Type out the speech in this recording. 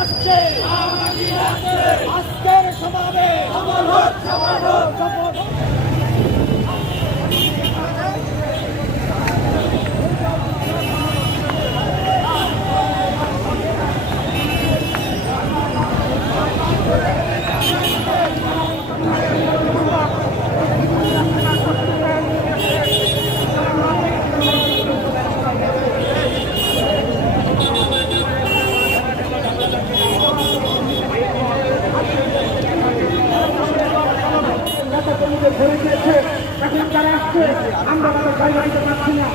আসছে। করে দিয়েছে এখন তারা আসছে। আমরা তাদের গাড়ি বাড়িতে পারছি না।